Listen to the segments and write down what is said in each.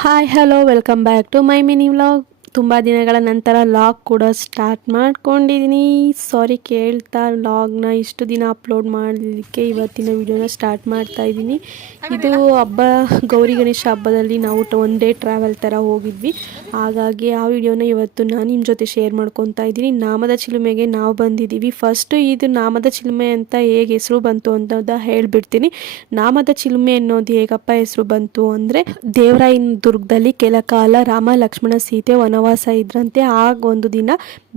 Hi hello welcome back to my mini vlog. ತುಂಬ ದಿನಗಳ ನಂತರ ವ್ಲಾಗ್ ಕೂಡ ಸ್ಟಾರ್ಟ್ ಮಾಡ್ಕೊಂಡಿದ್ದೀನಿ. ಸಾರಿ ಕೇಳ್ತಾ ವ್ಲಾಗ್ನ ಇಷ್ಟು ದಿನ ಅಪ್ಲೋಡ್ ಮಾಡಲಿಕ್ಕೆ ಇವತ್ತಿನ ವಿಡಿಯೋನ ಸ್ಟಾರ್ಟ್ ಮಾಡ್ತಾ ಇದ್ದೀನಿ. ಇದು ಹಬ್ಬ ಗೌರಿ ಗಣೇಶ ಹಬ್ಬದಲ್ಲಿ ನಾವು ಒನ್ ಡೇ ಟ್ರಾವೆಲ್ ಥರ ಹೋಗಿದ್ವಿ. ಹಾಗಾಗಿ ಆ ವಿಡಿಯೋನ ಇವತ್ತು ನಾನು ನಿಮ್ಮ ಜೊತೆ ಶೇರ್ ಮಾಡ್ಕೊತಾ ಇದ್ದೀನಿ. ನಾಮದ ಚಿಲುಮೆಗೆ ನಾವು ಬಂದಿದ್ದೀವಿ. ಫಸ್ಟು ಇದು ನಾಮದ ಚಿಲುಮೆ ಅಂತ ಹೇಗೆ ಹೆಸರು ಬಂತು ಅಂತ ಹೇಳ್ಬಿಡ್ತೀನಿ. ನಾಮದ ಚಿಲುಮೆ ಅನ್ನೋದು ಹೇಗಪ್ಪ ಹೆಸರು ಬಂತು ಅಂದರೆ, ದೇವರಾಯನ ದುರ್ಗದಲ್ಲಿ ಕೆಲ ಕಾಲ ರಾಮ ಲಕ್ಷ್ಮಣ ಸೀತೆ ವನವಾಸ ಇದ್ರಂತೆ. ಆಗ ಒಂದು ದಿನ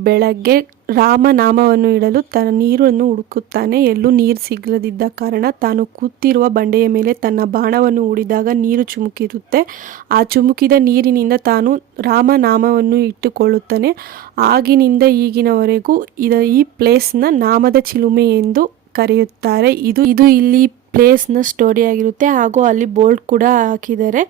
ಬೆಳಗ್ಗೆ ರಾಮ ನಾಮವನ್ನು ಇಡಲು ತನ್ನ ನೀರನ್ನು ಹುಡುಕುತ್ತಾನೆ. ಎಲ್ಲೂ ನೀರು ಸಿಗದಿದ್ದ ಕಾರಣ ತಾನು ಕೂತಿರುವ ಬಂಡೆಯ ಮೇಲೆ ತನ್ನ ಬಾಣವನ್ನು ಹೂಡಿದಾಗ ನೀರು ಚುಮುಕಿರುತ್ತೆ. ಆ ಚುಮುಕಿದ ನೀರಿನಿಂದ ತಾನು ರಾಮ ನಾಮವನ್ನು ಇಟ್ಟುಕೊಳ್ಳುತ್ತಾನೆ. ಆಗಿನಿಂದ ಈಗಿನವರೆಗೂ ಈ ಪ್ಲೇಸ್ನ ನಾಮದ ಚಿಲುಮೆ ಎಂದು ಕರೆಯುತ್ತಾರೆ. ಇದು ಇಲ್ಲಿ ಪ್ಲೇಸ್ನ ಸ್ಟೋರಿ ಆಗಿರುತ್ತೆ. ಹಾಗೂ ಅಲ್ಲಿ ಬೋರ್ಡ್ ಕೂಡ ಹಾಕಿದ್ದಾರೆ.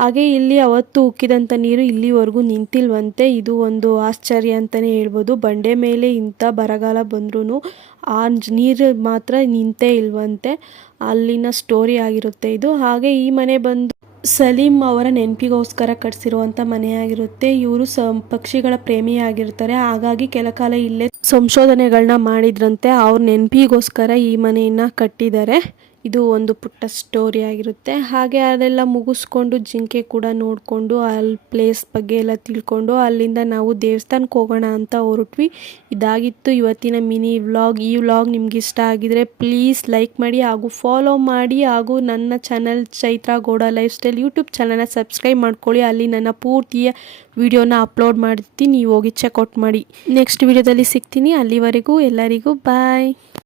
ಹಾಗೆ ಇಲ್ಲಿ ಅವತ್ತು ಉಕ್ಕಿದಂಥ ನೀರು ಇಲ್ಲಿವರೆಗೂ ನಿಂತಿಲ್ವಂತೆ. ಇದು ಒಂದು ಆಶ್ಚರ್ಯ ಅಂತಲೇ ಹೇಳ್ಬೋದು. ಬಂಡೆ ಮೇಲೆ ಇಂಥ ಬರಗಾಲ ಬಂದ್ರೂ ಆ ನೀರು ಮಾತ್ರ ನಿಂತೇ ಇಲ್ವಂತೆ. ಅಲ್ಲಿನ ಸ್ಟೋರಿ ಆಗಿರುತ್ತೆ ಇದು. ಹಾಗೆ ಈ ಮನೆ ಬಂದು ಸಲೀಂ ಅವರ ನೆನಪಿಗೋಸ್ಕರ ಕಟ್ಸಿರುವಂಥ ಮನೆಯಾಗಿರುತ್ತೆ. ಇವರು ಪಕ್ಷಿಗಳ ಪ್ರೇಮಿಯಾಗಿರ್ತಾರೆ. ಹಾಗಾಗಿ ಕೆಲ ಕಾಲ ಇಲ್ಲೇ ಸಂಶೋಧನೆಗಳನ್ನ ಮಾಡಿದ್ರಂತೆ. ಅವ್ರ ನೆನಪಿಗೋಸ್ಕರ ಈ ಮನೆಯನ್ನು ಕಟ್ಟಿದ್ದಾರೆ. ಇದು ಒಂದು ಪುಟ್ಟ ಸ್ಟೋರಿ ಆಗಿರುತ್ತೆ. ಹಾಗೆ ಅದೆಲ್ಲ ಮುಗಿಸ್ಕೊಂಡು ಜಿಂಕೆ ಕೂಡ ನೋಡಿಕೊಂಡು ಅಲ್ಲಿ ಪ್ಲೇಸ್ ಬಗ್ಗೆ ಎಲ್ಲ ತಿಳ್ಕೊಂಡು ಅಲ್ಲಿಂದ ನಾವು ದೇವಸ್ಥಾನಕ್ಕೆ ಹೋಗೋಣ ಅಂತ ಹೊರಟ್ವಿ. ಇದಾಗಿತ್ತು ಇವತ್ತಿನ ಮಿನಿ ವ್ಲಾಗ್. ಈ ವ್ಲಾಗ್ ನಿಮ್ಗೆ ಇಷ್ಟ ಆಗಿದರೆ ಪ್ಲೀಸ್ ಲೈಕ್ ಮಾಡಿ ಹಾಗೂ ಫಾಲೋ ಮಾಡಿ. ಹಾಗೂ ನನ್ನ channel Chaitra Gowda life style YouTube ಚಾನಲ್ನ ಸಬ್ಸ್ಕ್ರೈಬ್ ಮಾಡ್ಕೊಳ್ಳಿ. ಅಲ್ಲಿ ನನ್ನ ಪೂರ್ತಿಯ ವಿಡಿಯೋನ ಅಪ್ಲೋಡ್ ಮಾಡ್ತೀನಿ. ನೀವು ಹೋಗಿ ಚೆಕ್ಔಟ್ ಮಾಡಿ. ನೆಕ್ಸ್ಟ್ ವಿಡಿಯೋದಲ್ಲಿ ಸಿಗ್ತೀನಿ. ಅಲ್ಲಿವರೆಗೂ ಎಲ್ಲರಿಗೂ ಬಾಯ್.